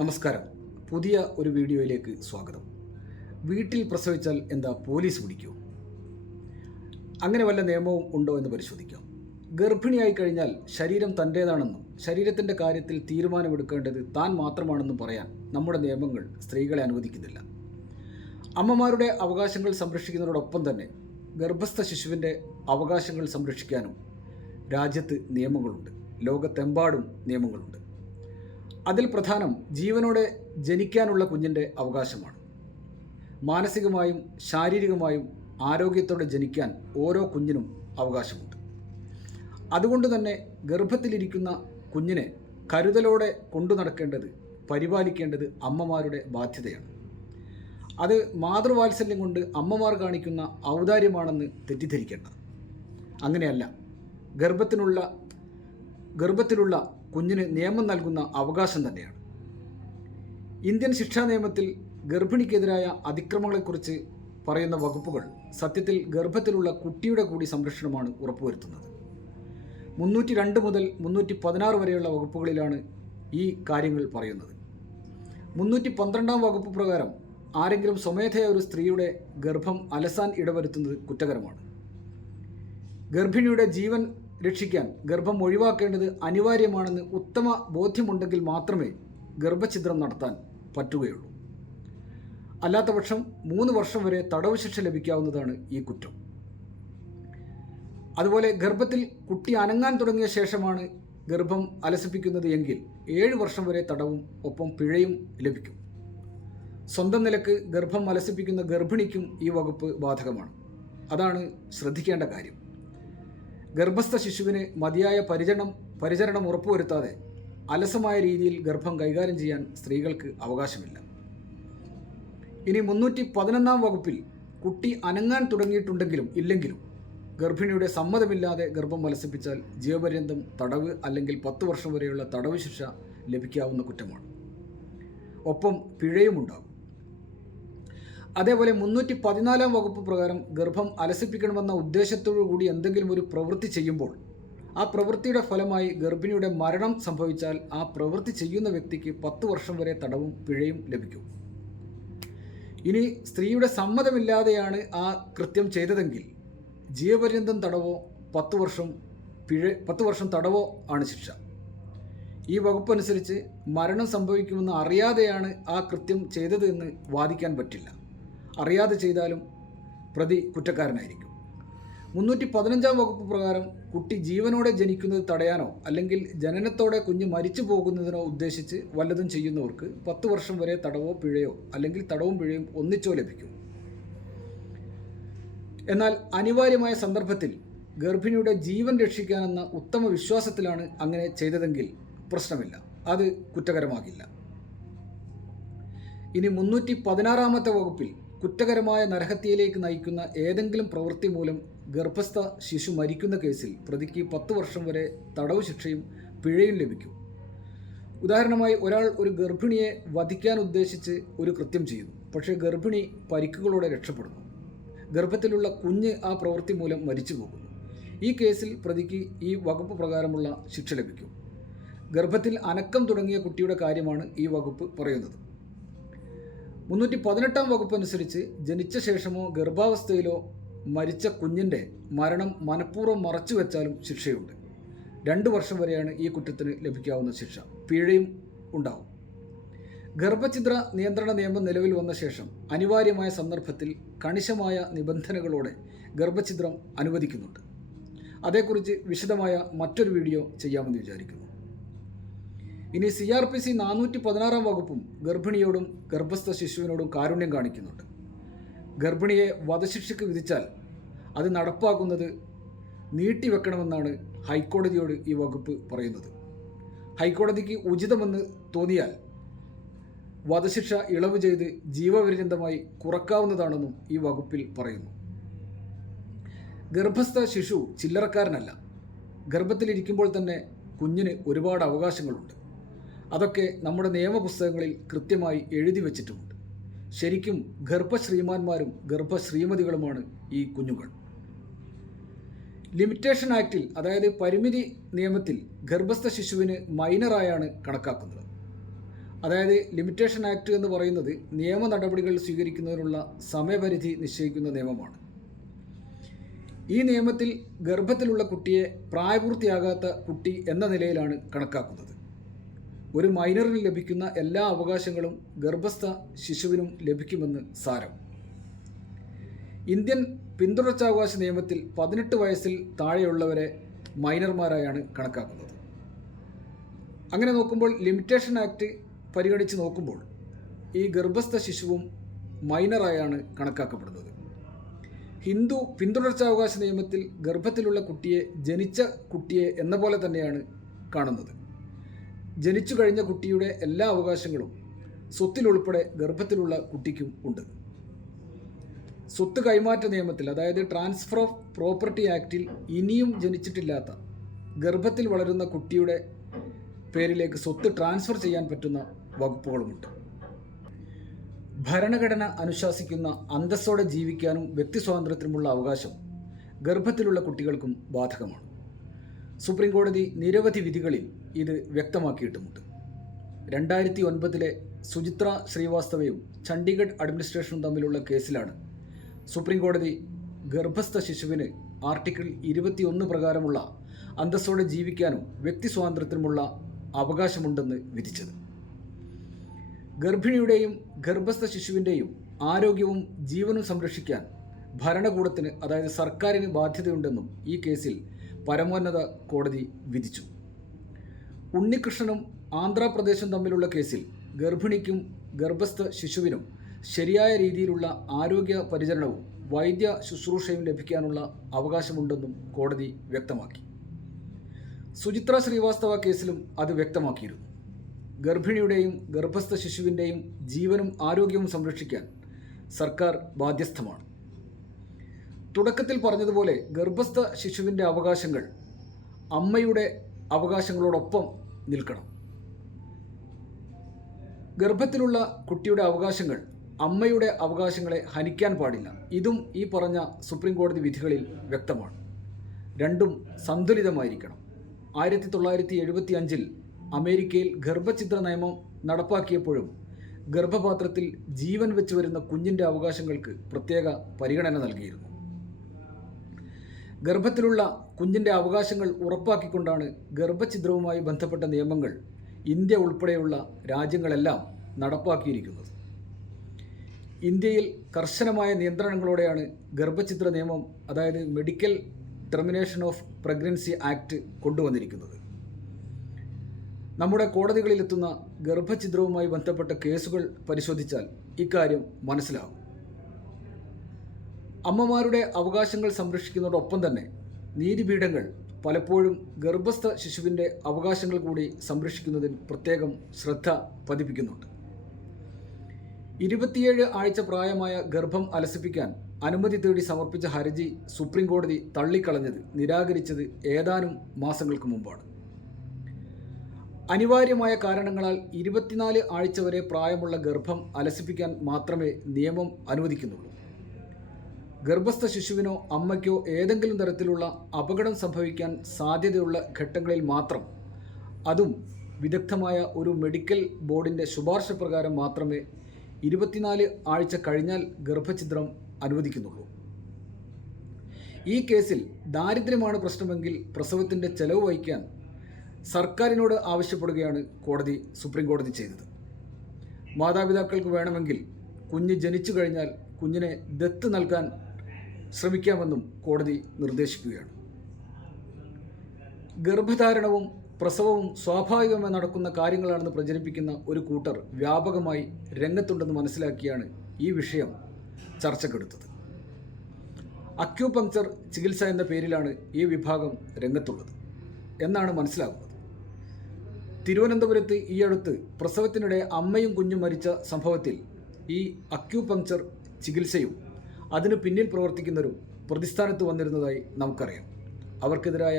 നമസ്കാരം. പുതിയ ഒരു വീഡിയോയിലേക്ക് സ്വാഗതം. വീട്ടിൽ പ്രസവിച്ചാൽ എന്താ പോലീസ് പിടിക്കുമോ? അങ്ങനെ വല്ല നിയമവും ഉണ്ടോ എന്ന് പരിശോധിക്കാം. ഗർഭിണിയായി കഴിഞ്ഞാൽ ശരീരം തൻ്റേതാണെന്നും ശരീരത്തിൻ്റെ കാര്യത്തിൽ തീരുമാനമെടുക്കേണ്ടത് താൻ മാത്രമാണെന്നും പറയാൻ നമ്മുടെ നിയമങ്ങൾ സ്ത്രീകളെ അനുവദിക്കുന്നില്ല. അമ്മമാരുടെ അവകാശങ്ങൾ സംരക്ഷിക്കുന്നതോടൊപ്പം തന്നെ ഗർഭസ്ഥ ശിശുവിൻ്റെ അവകാശങ്ങൾ സംരക്ഷിക്കാനും രാജ്യത്ത് നിയമങ്ങളുണ്ട്. ലോകത്തെമ്പാടും നിയമങ്ങളുണ്ട്. അതിൽ പ്രധാനം ജീവനോടെ ജനിക്കാനുള്ള കുഞ്ഞിൻ്റെ അവകാശമാണ്. മാനസികമായും ശാരീരികമായും ആരോഗ്യത്തോടെ ജനിക്കാൻ ഓരോ കുഞ്ഞിനും അവകാശമുണ്ട്. അതുകൊണ്ട് തന്നെ ഗർഭത്തിലിരിക്കുന്ന കുഞ്ഞിനെ കരുതലോടെ കൊണ്ടു നടക്കേണ്ടത്, പരിപാലിക്കേണ്ടത് അമ്മമാരുടെ ബാധ്യതയാണ്. അത് മാതൃവാത്സല്യം കൊണ്ട് അമ്മമാർ കാണിക്കുന്ന ഔദാര്യമാണെന്ന് തെറ്റിദ്ധരിക്കേണ്ട. അങ്ങനെയല്ല. ഗർഭത്തിലുള്ള കുഞ്ഞിന് നിയമം നൽകുന്ന അവകാശം തന്നെയാണ്. ഇന്ത്യൻ ശിക്ഷാ നിയമത്തിൽ ഗർഭിണിക്കെതിരായ അതിക്രമങ്ങളെക്കുറിച്ച് പറയുന്ന വകുപ്പുകൾ സത്യത്തിൽ ഗർഭത്തിലുള്ള കുട്ടിയുടെ കൂടി സംരക്ഷണമാണ് ഉറപ്പുവരുത്തുന്നത്. 302 മുതൽ 316 വരെയുള്ള വകുപ്പുകളിലാണ് ഈ കാര്യങ്ങൾ പറയുന്നത്. 312 വകുപ്പ് പ്രകാരം ആരെങ്കിലും സ്വമേധയാ ഒരു സ്ത്രീയുടെ ഗർഭം അലസാൻ ഇടവരുത്തുന്നത് കുറ്റകരമാണ്. ഗർഭിണിയുടെ ജീവൻ രക്ഷിക്കാൻ ഗർഭം ഒഴിവാക്കേണ്ടത് അനിവാര്യമാണെന്ന് ഉത്തമ ബോധ്യമുണ്ടെങ്കിൽ മാത്രമേ ഗർഭഛിദ്രം നടത്താൻ പറ്റുകയുള്ളൂ. അല്ലാത്തപക്ഷം 3 വർഷം വരെ തടവ് ശിക്ഷ ലഭിക്കാവുന്നതാണ് ഈ കുറ്റം. അതുപോലെ ഗർഭത്തിൽ കുട്ടി അനങ്ങാൻ തുടങ്ങിയ ശേഷമാണ് ഗർഭം അലസിപ്പിക്കുന്നത് എങ്കിൽ 7 വർഷം വരെ തടവും ഒപ്പം പിഴയും ലഭിക്കും. സ്വന്തം നിലക്ക് ഗർഭം അലസിപ്പിക്കുന്ന ഗർഭിണിക്കും ഈ വകുപ്പ് ബാധകമാണ്. അതാണ് ശ്രദ്ധിക്കേണ്ട കാര്യം. ഗർഭസ്ഥ ശിശുവിന് മതിയായ പരിചരണം ഉറപ്പുവരുത്താതെ അലസമായ രീതിയിൽ ഗർഭം കൈകാര്യം ചെയ്യാൻ സ്ത്രീകൾക്ക് അവകാശമില്ല. ഇനി 311 വകുപ്പിൽ കുട്ടി അനങ്ങാൻ തുടങ്ങിയിട്ടുണ്ടെങ്കിലും ഇല്ലെങ്കിലും ഗർഭിണിയുടെ സമ്മതമില്ലാതെ ഗർഭം അലസിപ്പിച്ചാൽ ജീവപര്യന്തം തടവ് അല്ലെങ്കിൽ 10 വർഷം വരെയുള്ള തടവ് ശിക്ഷ ലഭിക്കാവുന്ന കുറ്റമാണ്. ഒപ്പം പിഴയുമുണ്ടാകും. അതേപോലെ 314 വകുപ്പ് പ്രകാരം ഗർഭം അലസിപ്പിക്കണമെന്ന ഉദ്ദേശത്തോടു കൂടി എന്തെങ്കിലും ഒരു പ്രവൃത്തി ചെയ്യുമ്പോൾ ആ പ്രവൃത്തിയുടെ ഫലമായി ഗർഭിണിയുടെ മരണം സംഭവിച്ചാൽ ആ പ്രവൃത്തി ചെയ്യുന്ന വ്യക്തിക്ക് 10 വർഷം വരെ തടവും പിഴയും ലഭിക്കും. ഇനി സ്ത്രീയുടെ സമ്മതമില്ലാതെയാണ് ആ കൃത്യം ചെയ്തതെങ്കിൽ ജീവപര്യന്തം തടവോ 10 വർഷം തടവോ ആണ് ശിക്ഷ. ഈ വകുപ്പനുസരിച്ച് മരണം സംഭവിക്കുമെന്ന് അറിയാതെയാണ് ആ കൃത്യം ചെയ്തത് എന്ന് വാദിക്കാൻ പറ്റില്ല. അറിയാതെ ചെയ്താലും പ്രതി കുറ്റക്കാരനായിരിക്കും. 315 വകുപ്പ് പ്രകാരം കുട്ടി ജീവനോടെ ജനിക്കുന്നത് തടയാനോ അല്ലെങ്കിൽ ജനനത്തോടെ കുഞ്ഞ് മരിച്ചു പോകുന്നതിനോ ഉദ്ദേശിച്ച് വല്ലതും ചെയ്യുന്നവർക്ക് 10 വർഷം വരെ തടവോ പിഴയോ അല്ലെങ്കിൽ തടവും പിഴയും ഒന്നിച്ചോ ലഭിക്കും. എന്നാൽ അനിവാര്യമായ സന്ദർഭത്തിൽ ഗർഭിണിയുടെ ജീവൻ രക്ഷിക്കാനെന്ന ഉത്തമ വിശ്വാസത്തിലാണ് അങ്ങനെ ചെയ്തതെങ്കിൽ പ്രശ്നമില്ല, അത് കുറ്റകരമാകില്ല. ഇനി 316 വകുപ്പിൽ കുറ്റകരമായ നരഹത്യയിലേക്ക് നയിക്കുന്ന ഏതെങ്കിലും പ്രവൃത്തി മൂലം ഗർഭസ്ഥ ശിശു മരിക്കുന്ന കേസിൽ പ്രതിക്ക് 10 വർഷം വരെ തടവ് ശിക്ഷയും പിഴയും ലഭിക്കും. ഉദാഹരണമായി, ഒരാൾ ഒരു ഗർഭിണിയെ വധിക്കാൻ ഉദ്ദേശിച്ച് ഒരു കൃത്യം ചെയ്യുന്നു. പക്ഷേ ഗർഭിണി പരിക്കുകളോടെ രക്ഷപ്പെടുന്നു. ഗർഭത്തിലുള്ള കുഞ്ഞ് ആ പ്രവൃത്തി മൂലം മരിച്ചു പോകുന്നു. ഈ കേസിൽ പ്രതിക്ക് ഈ വകുപ്പ് പ്രകാരമുള്ള ശിക്ഷ ലഭിക്കും. ഗർഭത്തിൽ അനക്കം തുടങ്ങിയ കുട്ടിയുടെ കാര്യമാണ് ഈ വകുപ്പ് പറയുന്നത്. 318 വകുപ്പ് അനുസരിച്ച് ജനിച്ച ശേഷമോ ഗർഭാവസ്ഥയിലോ മരിച്ച കുഞ്ഞിൻ്റെ മരണം മനഃപൂർവ്വം മറച്ചുവെച്ചാലും ശിക്ഷയുണ്ട്. 2 വർഷം വരെയാണ് ഈ കുറ്റത്തിന് ലഭിക്കാവുന്ന ശിക്ഷ. പിഴയും ഉണ്ടാവും. ഗർഭഛിദ്ര നിയന്ത്രണ നിയമം നിലവിൽ വന്ന ശേഷം അനിവാര്യമായ സന്ദർഭത്തിൽ കണിശമായ നിബന്ധനകളോടെ ഗർഭഛിദ്രം അനുവദിക്കുന്നുണ്ട്. അതേക്കുറിച്ച് വിശദമായ മറ്റൊരു വീഡിയോ ചെയ്യാമെന്ന് വിചാരിക്കുന്നു. ഇനി CRPC 416 വകുപ്പും ഗർഭിണിയോടും ഗർഭസ്ഥ ശിശുവിനോടും കാരുണ്യം കാണിക്കുന്നുണ്ട്. ഗർഭിണിയെ വധശിക്ഷയ്ക്ക് വിധിച്ചാൽ അത് നടപ്പാക്കുന്നത് നീട്ടിവെക്കണമെന്നാണ് ഹൈക്കോടതിയോട് ഈ വകുപ്പ് പറയുന്നത്. ഹൈക്കോടതിക്ക് ഉചിതമെന്ന് തോന്നിയാൽ വധശിക്ഷ ഇളവ് ചെയ്ത് ജീവപര്യന്തമായി കുറക്കാവുന്നതാണെന്നും ഈ വകുപ്പിൽ പറയുന്നു. ഗർഭസ്ഥ ശിശു ചില്ലറക്കാരനല്ല. ഗർഭത്തിലിരിക്കുമ്പോൾ തന്നെ കുഞ്ഞിന് ഒരുപാട് അവകാശങ്ങളുണ്ട്. അതൊക്കെ നമ്മുടെ നിയമപുസ്തകങ്ങളിൽ കൃത്യമായി എഴുതി വച്ചിട്ടുമുണ്ട്. ശരിക്കും ഗർഭശ്രീമാന്മാരും ഗർഭശ്രീമതികളുമാണ് ഈ കുഞ്ഞുങ്ങൾ. ലിമിറ്റേഷൻ ആക്റ്റിൽ, അതായത് പരിമിതി നിയമത്തിൽ, ഗർഭസ്ഥ ശിശുവിന് മൈനറായാണ് കണക്കാക്കുന്നത്. അതായത് ലിമിറ്റേഷൻ ആക്ട് എന്ന് പറയുന്നത് നിയമ നടപടികൾ സ്വീകരിക്കുന്നതിനുള്ള സമയപരിധി നിശ്ചയിക്കുന്ന നിയമമാണ്. ഈ നിയമത്തിൽ ഗർഭത്തിലുള്ള കുട്ടിയെ പ്രായപൂർത്തിയാകാത്ത കുട്ടി എന്ന നിലയിലാണ് കണക്കാക്കുന്നത്. ഒരു മൈനറിന് ലഭിക്കുന്ന എല്ലാ അവകാശങ്ങളും ഗർഭസ്ഥ ശിശുവിനും ലഭിക്കുമെന്ന് സാരം. ഇന്ത്യൻ പിന്തുടർച്ചാവകാശ നിയമത്തിൽ 18 വയസ്സിൽ താഴെയുള്ളവരെ മൈനർമാരായാണ് കണക്കാക്കുന്നത്. അങ്ങനെ നോക്കുമ്പോൾ ലിമിറ്റേഷൻ ആക്ട് പരിഗണിച്ച് നോക്കുമ്പോൾ ഈ ഗർഭസ്ഥ ശിശുവും മൈനറായാണ് കണക്കാക്കപ്പെടുന്നത്. ഹിന്ദു പിന്തുടർച്ചാവകാശ നിയമത്തിൽ ഗർഭത്തിലുള്ള കുട്ടിയെ ജനിച്ച കുട്ടിയെ എന്ന പോലെ തന്നെയാണ് കാണുന്നത്. ജനിച്ചു കഴിഞ്ഞ കുട്ടിയുടെ എല്ലാ അവകാശങ്ങളും സ്വത്തിലുൾപ്പെടെ ഗർഭത്തിലുള്ള കുട്ടിക്കും ഉണ്ട്. സ്വത്ത് കൈമാറ്റ നിയമത്തിൽ, അതായത് ട്രാൻസ്ഫർ ഓഫ് പ്രോപ്പർട്ടി ആക്റ്റിൽ, ഇനിയും ജനിച്ചിട്ടില്ലാത്ത ഗർഭത്തിൽ വളരുന്ന കുട്ടിയുടെ പേരിലേക്ക് സ്വത്ത് ട്രാൻസ്ഫർ ചെയ്യാൻ പറ്റുന്ന വകുപ്പുകളുമുണ്ട്. ഭരണഘടന അനുശാസിക്കുന്ന അന്തസ്സോടെ ജീവിക്കാനും വ്യക്തി സ്വാതന്ത്ര്യത്തിനുമുള്ള അവകാശം ഗർഭത്തിലുള്ള കുട്ടികൾക്കും ബാധകമാണ്. സുപ്രീം കോടതി നിരവധി വിധികളിൽ ഇത് വ്യക്തമാക്കിയിട്ടുമുണ്ട്. 2009 സുചിത്ര ശ്രീവാസ്തവയും ചണ്ഡീഗഡ് അഡ്മിനിസ്ട്രേഷനും തമ്മിലുള്ള കേസിലാണ് സുപ്രീം കോടതി ഗർഭസ്ഥ ശിശുവിന് ആർട്ടിക്കിൾ 21 പ്രകാരമുള്ള അന്തസ്സോടെ ജീവിക്കാനും വ്യക്തി സ്വാതന്ത്ര്യത്തിനുമുള്ള അവകാശമുണ്ടെന്ന് വിധിച്ചത്. ഗർഭിണിയുടെയും ഗർഭസ്ഥ ശിശുവിൻ്റെയും ആരോഗ്യവും ജീവനും സംരക്ഷിക്കാൻ ഭരണകൂടത്തിന്, അതായത് സർക്കാരിന് ബാധ്യതയുണ്ടെന്നും ഈ കേസിൽ പരമോന്നത കോടതി വിധിച്ചു. ഉണ്ണികൃഷ്ണനും ആന്ധ്രാപ്രദേശും തമ്മിലുള്ള കേസിൽ ഗർഭിണിക്കും ഗർഭസ്ഥ ശിശുവിനും ശരിയായ രീതിയിലുള്ള ആരോഗ്യ പരിചരണവും വൈദ്യ ശുശ്രൂഷയും ലഭിക്കാനുള്ള അവകാശമുണ്ടെന്നും കോടതി വ്യക്തമാക്കി. സുചിത്ര ശ്രീവാസ്തവ കേസിലും അത് വ്യക്തമാക്കിയിരുന്നു. ഗർഭിണിയുടെയും ഗർഭസ്ഥ ശിശുവിൻ്റെയും ജീവനും ആരോഗ്യവും സംരക്ഷിക്കാൻ സർക്കാർ ബാധ്യസ്ഥമാണ്. തുടക്കത്തിൽ പറഞ്ഞതുപോലെ ഗർഭസ്ഥ ശിശുവിൻ്റെ അവകാശങ്ങൾ അമ്മയുടെ അവകാശങ്ങളോടൊപ്പം നിൽക്കണം. ഗർഭത്തിലുള്ള കുട്ടിയുടെ അവകാശങ്ങൾ അമ്മയുടെ അവകാശങ്ങളെ ഹനിക്കാൻ പാടില്ല. ഇതും ഈ പറഞ്ഞ സുപ്രീം കോടതി വിധികളിൽ വ്യക്തമാണ്. രണ്ടും സന്തുലിതമായിരിക്കണം. 1975 അമേരിക്കയിൽ ഗർഭഛിദ്ര നിയമം നടപ്പാക്കിയപ്പോഴും ഗർഭപാത്രത്തിൽ ജീവൻ വെച്ച് വരുന്ന കുഞ്ഞിൻ്റെ അവകാശങ്ങൾക്ക് പ്രത്യേക പരിഗണന നൽകിയിരുന്നു. ഗർഭത്തിലുള്ള കുഞ്ഞിൻ്റെ അവകാശങ്ങൾ ഉറപ്പാക്കിക്കൊണ്ടാണ് ഗർഭഛിദ്രവുമായി ബന്ധപ്പെട്ട നിയമങ്ങൾ ഇന്ത്യ ഉൾപ്പെടെയുള്ള രാജ്യങ്ങളെല്ലാം നടപ്പാക്കിയിരിക്കുന്നത്. ഇന്ത്യയിൽ കർശനമായ നിയന്ത്രണങ്ങളോടെയാണ് ഗർഭഛിദ്ര നിയമം, അതായത് medical termination of pregnancy act കൊണ്ടുവന്നിരിക്കുന്നത്. നമ്മുടെ കോടതികളിലെത്തുന്ന ഗർഭഛിദ്രവുമായി ബന്ധപ്പെട്ട കേസുകൾ പരിശോധിച്ചാൽ ഇക്കാര്യം മനസ്സിലാകും. അമ്മമാരുടെ അവകാശങ്ങൾ സംരക്ഷിക്കുന്നതോടൊപ്പം തന്നെ നീതിപീഠങ്ങൾ പലപ്പോഴും ഗർഭസ്ഥ ശിശുവിൻ്റെ അവകാശങ്ങൾ കൂടി സംരക്ഷിക്കുന്നതിൽ പ്രത്യേകം ശ്രദ്ധ പതിപ്പിക്കുന്നുണ്ട്. 27 ആഴ്ച പ്രായമായ ഗർഭം അലസിപ്പിക്കാൻ അനുമതി തേടി സമർപ്പിച്ച ഹർജി സുപ്രീം കോടതി തള്ളിക്കളഞ്ഞത്, നിരാകരിച്ചത് ഏതാനും മാസങ്ങൾക്ക് മുമ്പാണ്. അനിവാര്യമായ കാരണങ്ങളാൽ 24 ആഴ്ച വരെ പ്രായമുള്ള ഗർഭം അലസിപ്പിക്കാൻ മാത്രമേ നിയമം അനുവദിക്കുന്നുള്ളൂ. ഗർഭസ്ഥ ശിശുവിനോ അമ്മയ്ക്കോ ഏതെങ്കിലും തരത്തിലുള്ള അപകടം സംഭവിക്കാൻ സാധ്യതയുള്ള ഘട്ടങ്ങളിൽ മാത്രം, അതും വിദഗ്ധമായ ഒരു മെഡിക്കൽ ബോർഡിൻ്റെ ശുപാർശ പ്രകാരം മാത്രമേ 24 ആഴ്ച കഴിഞ്ഞാൽ ഗർഭഛിദ്രം അനുവദിക്കുന്നുള്ളൂ. ഈ കേസിൽ ദാരിദ്ര്യമാണ് പ്രശ്നമെങ്കിൽ പ്രസവത്തിൻ്റെ ചെലവ് വഹിക്കാൻ സർക്കാരിനോട് ആവശ്യപ്പെടുകയാണ് കോടതി, സുപ്രീം കോടതി ചെയ്തത്. മാതാപിതാക്കൾക്ക് വേണമെങ്കിൽ കുഞ്ഞ് ജനിച്ചു കഴിഞ്ഞാൽ കുഞ്ഞിനെ ദത്ത് നൽകാൻ ശ്രമിക്കാമെന്നും കോടതി നിർദ്ദേശിക്കുകയാണ്. ഗർഭധാരണവും പ്രസവവും സ്വാഭാവികമായി നടക്കുന്ന കാര്യങ്ങളാണെന്ന് പ്രചരിപ്പിക്കുന്ന ഒരു കൂട്ടർ വ്യാപകമായി രംഗത്തുണ്ടെന്ന് മനസ്സിലാക്കിയാണ് ഈ വിഷയം ചർച്ചക്കെടുത്തത്. അക്യൂപങ്ക്ചർ ചികിത്സ എന്ന പേരിലാണ് ഈ വിഭാഗം രംഗത്തുള്ളത് എന്നാണ് മനസ്സിലാകുന്നത്. തിരുവനന്തപുരത്ത് ഈ അടുത്ത് പ്രസവത്തിനിടെ അമ്മയും കുഞ്ഞും മരിച്ച സംഭവത്തിൽ ഈ അക്യൂപങ്ക്ചർ ചികിത്സയും അതിനു പിന്നിൽ പ്രവർത്തിക്കുന്നവരും പ്രതിസ്ഥാനത്ത് വന്നിരുന്നതായി നമുക്കറിയാം. അവർക്കെതിരായ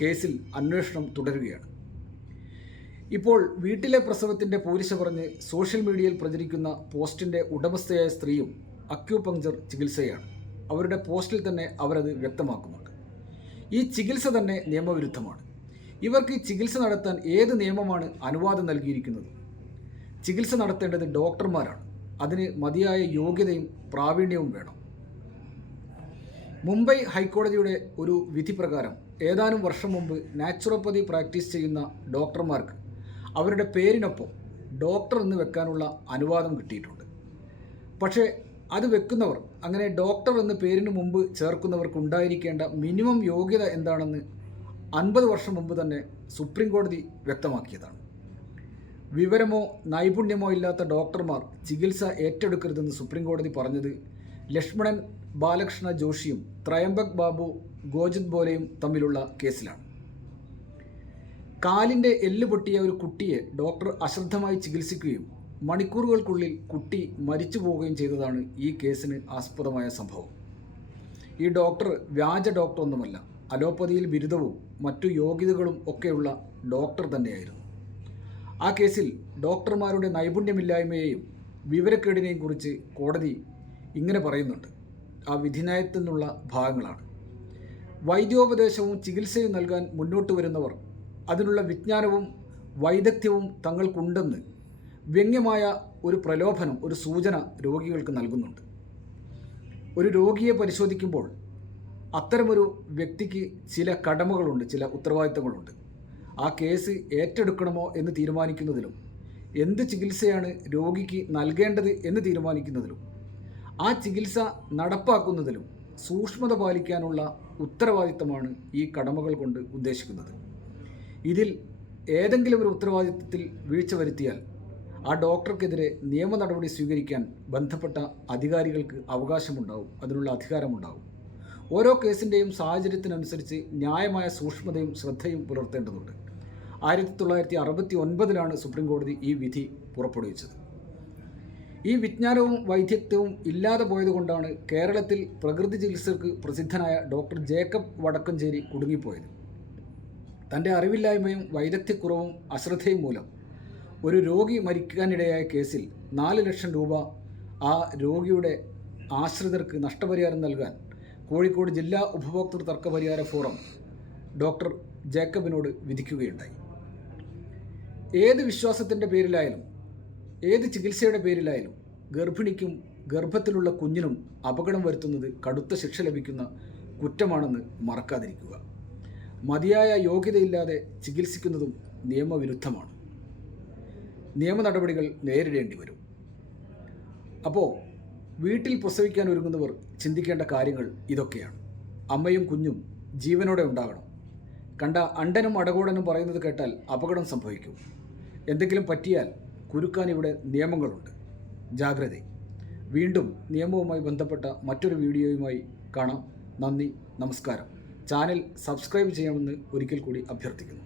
കേസിൽ അന്വേഷണം തുടരുകയാണ്. ഇപ്പോൾ വീട്ടിലെ പ്രസവത്തിൻ്റെ പോരിശ പറഞ്ഞ് സോഷ്യൽ മീഡിയയിൽ പ്രചരിക്കുന്ന പോസ്റ്റിൻ്റെ ഉടമസ്ഥയായ സ്ത്രീയും അക്യൂപങ്ക്ചർ ചികിത്സയാണ്. അവരുടെ പോസ്റ്റിൽ തന്നെ അവരത് വ്യക്തമാക്കുന്നുണ്ട്. ഈ ചികിത്സ തന്നെ നിയമവിരുദ്ധമാണ്. ഇവർക്ക് ഈ ചികിത്സ നടത്താൻ ഏത് നിയമമാണ് അനുവാദം നൽകിയിരിക്കുന്നത്? ചികിത്സ നടത്തേണ്ടത് ഡോക്ടർമാരാണ്. അതിന് മതിയായ യോഗ്യതയും പ്രാവീണ്യവും വേണം. മുംബൈ ഹൈക്കോടതിയുടെ ഒരു വിധി പ്രകാരം ഏതാനും വർഷം മുമ്പ് നാച്ചുറോപ്പതി പ്രാക്ടീസ് ചെയ്യുന്ന ഡോക്ടർമാർക്ക് അവരുടെ പേരിനൊപ്പം ഡോക്ടർ എന്ന് വെക്കാനുള്ള അനുവാദം കിട്ടിയിട്ടുണ്ട്. പക്ഷേ അത് വെക്കുന്നവർ, അങ്ങനെ ഡോക്ടർ എന്ന് പേരിന് മുമ്പ് ചേർക്കുന്നവർക്ക് ഉണ്ടായിരിക്കേണ്ട മിനിമം യോഗ്യത എന്താണെന്ന് 50 വർഷം മുമ്പ് തന്നെ സുപ്രീം കോടതി വ്യക്തമാക്കിയതാണ്. വിവരമോ നൈപുണ്യമോ ഇല്ലാത്ത ഡോക്ടർമാർ ചികിത്സ ഏറ്റെടുക്കരുതെന്ന് സുപ്രീം കോടതി പറഞ്ഞത് ലക്ഷ്മണൻ ബാലകൃഷ്ണ ജോഷിയും ത്രയംബക് ബാബു ഗോജിത് ബോലെയും തമ്മിലുള്ള കേസിലാണ്. കാലിൻ്റെ എല്ല് പൊട്ടിയ ഒരു കുട്ടിയെ ഡോക്ടർ അശ്രദ്ധമായി ചികിത്സിക്കുകയും മണിക്കൂറുകൾക്കുള്ളിൽ കുട്ടി മരിച്ചു പോവുകയും ചെയ്തതാണ് ഈ കേസിന് ആസ്പദമായ സംഭവം. ഈ ഡോക്ടർ വ്യാജ ഡോക്ടറൊന്നുമല്ല, അലോപ്പതിയിൽ ബിരുദവും മറ്റു യോഗ്യതകളും ഒക്കെയുള്ള ഡോക്ടർ തന്നെയായിരുന്നു. ആ കേസിൽ ഡോക്ടർമാരുടെ നൈപുണ്യമില്ലായ്മയെയും വിവരക്കേടിനെയും കുറിച്ച് കോടതി ഇങ്ങനെ പറയുന്നുണ്ട്. ആ വിധിന്യായത്തിൽ നിന്നുള്ള ഭാഗങ്ങളാണ്: വൈദ്യോപദേശവും ചികിത്സയും നൽകാൻ മുന്നോട്ട് വരുന്നവർ അതിനുള്ള വിജ്ഞാനവും വൈദഗ്ധ്യവും തങ്ങൾക്കുണ്ടെന്ന് വ്യംഗ്യമായ ഒരു പ്രലോഭനം, ഒരു സൂചന രോഗികൾക്ക് നൽകുന്നുണ്ട്. ഒരു രോഗിയെ പരിശോധിക്കുമ്പോൾ അത്തരമൊരു വ്യക്തിക്ക് ചില കടമകളുണ്ട്, ചില ഉത്തരവാദിത്തങ്ങളുണ്ട്. ആ കേസ് ഏറ്റെടുക്കണമോ എന്ന് തീരുമാനിക്കുന്നതിലും എന്ത് ചികിത്സയാണ് രോഗിക്ക് നൽകേണ്ടത് എന്ന് തീരുമാനിക്കുന്നതിലും ആ ചികിത്സ നടപ്പാക്കുന്നതിലും സൂക്ഷ്മത പാലിക്കാനുള്ള ഉത്തരവാദിത്തമാണ് ഈ കടമകൾ കൊണ്ട് ഉദ്ദേശിക്കുന്നത്. ഇതിൽ ഏതെങ്കിലും ഒരു ഉത്തരവാദിത്തത്തിൽ വീഴ്ച വരുത്തിയാൽ ആ ഡോക്ടർക്കെതിരെ നിയമ നടപടി സ്വീകരിക്കാൻ ബന്ധപ്പെട്ട അധികാരികൾക്ക് അവകാശമുണ്ടാവും, അതിനുള്ള അധികാരമുണ്ടാവും. ഓരോ കേസിൻ്റെയും സാഹചര്യത്തിനനുസരിച്ച് ന്യായമായ സൂക്ഷ്മതയും ശ്രദ്ധയും പുലർത്തേണ്ടതുണ്ട്. 1969 സുപ്രീം കോടതി ഈ വിധി പുറപ്പെടുവിച്ചത്. ഈ വിജ്ഞാനവും വൈദഗ്ധ്യവും ഇല്ലാതെ പോയതുകൊണ്ടാണ് കേരളത്തിൽ പ്രകൃതി ചികിത്സക്ക് പ്രസിദ്ധനായ ഡോക്ടർ ജേക്കബ് വടക്കഞ്ചേരി കുടുങ്ങിപ്പോയത്. തൻ്റെ അറിവില്ലായ്മയും വൈദഗ്ധ്യക്കുറവും അശ്രദ്ധയും മൂലം ഒരു രോഗി മരിക്കാനിടയായ കേസിൽ 4 ലക്ഷം രൂപ ആ രോഗിയുടെ ആശ്രിതർക്ക് നഷ്ടപരിഹാരം നൽകാൻ കോഴിക്കോട് ജില്ലാ ഉപഭോക്തൃ തർക്ക പരിഹാര ഫോറം ഡോക്ടർ ജേക്കബിനോട് വിധിക്കുകയുണ്ടായി. ഏത് വിശ്വാസത്തിൻ്റെ പേരിലായാലും ഏത് ചികിത്സയുടെ പേരിലായാലും ഗർഭിണിക്കും ഗർഭത്തിലുള്ള കുഞ്ഞിനും അപകടം വരുത്തുന്നത് കടുത്ത ശിക്ഷ ലഭിക്കുന്ന കുറ്റമാണെന്ന് മറക്കാതിരിക്കുക. മതിയായ യോഗ്യതയില്ലാതെ ചികിത്സിക്കുന്നതും നിയമവിരുദ്ധമാണ്. നിയമ നടപടികൾ നേരിടേണ്ടി വരും. അപ്പോൾ വീട്ടിൽ പ്രസവിക്കാൻ ഒരുങ്ങുന്നവർ ചിന്തിക്കേണ്ട കാര്യങ്ങൾ ഇതൊക്കെയാണ്. അമ്മയും കുഞ്ഞും ജീവനോടെ ഉണ്ടാകണം. കണ്ട അണ്ടനും അടകോടനും പറയുന്നത് കേട്ടാൽ അപകടം സംഭവിക്കും. എന്തെങ്കിലും പറ്റിയാൽ കുരുക്കാൻ ഇവിടെ നിയമങ്ങളുണ്ട്. ജാഗ്രത. വീണ്ടും നിയമവുമായി ബന്ധപ്പെട്ട മറ്റൊരു വീഡിയോയുമായി കാണാം. നന്ദി, നമസ്കാരം. ചാനൽ സബ്സ്ക്രൈബ് ചെയ്യണമെന്ന് ഒരിക്കൽ കൂടി അഭ്യർത്ഥിക്കുന്നു.